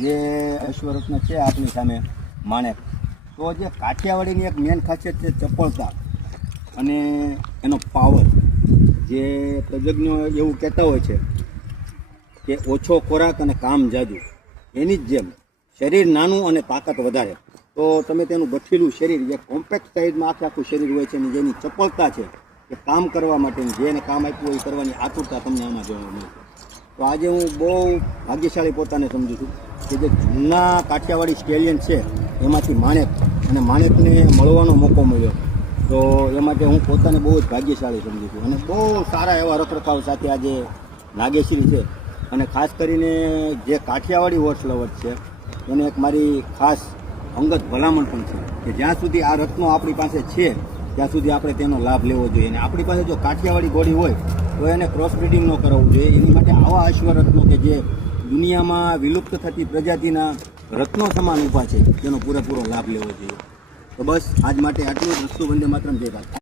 જે અશ્વરત્ન છે આપણી સામે માણેક, તો જે કાઠિયાવાડીની એક મેન ખાસિયત છે ચપળતા અને એનો પાવર. જે તજજ્ઞો એવું કહેતા હોય છે કે ઓછો ખોરાક અને કામ જાદુ, એની જ જેમ શરીર નાનું અને તાકાત વધારે. તો તમે તેનું ગઠીલું શરીર, જે કોમ્પેક્ટ સાઇઝમાં આખું શરીર હોય છે, અને જેની ચપળતા છે કે કામ કરવા માટેની, જેને કામ આપ્યું હોય એ કરવાની આતુરતા તમને આમાં જોવા મળે. તો આજે હું બહુ ભાગ્યશાળી પોતાને સમજું છું કે જે જૂના કાઠિયાવાડી સ્ટેલિયન છે એમાંથી માણેક, અને માણેકને મળવાનો મોકો મળ્યો, તો એ માટે હું પોતાને બહુ જ ભાગ્યશાળી સમજું છું. અને બહુ સારા એવા રખરખાવ સાથે આજે નાગેશ્રી છે. અને ખાસ કરીને જે કાઠિયાવાડી હોર્સ લવર છે એને એક મારી ખાસ અંગત ભલામણ પણ છે કે જ્યાં સુધી આ રત્નો આપણી પાસે છે ત્યાં સુધી આપણે તેનો લાભ લેવો જોઈએ. અને આપણી પાસે જો કાઠિયાવાડી ઘોડી હોય તો એને ક્રોસ બ્રિડિંગ ન કરાવવું જોઈએ. એની માટે આવા અશ્વરત્નો કે જે દુનિયામાં વિલુપ્ત થતી પ્રજાતિના રત્નો સમાન ઊભા છે તેનો પૂરેપૂરો લાભ લેવો જોઈએ. તો બસ આજ માટે આટલું જ. વંદે માતરમ, જય ભારત.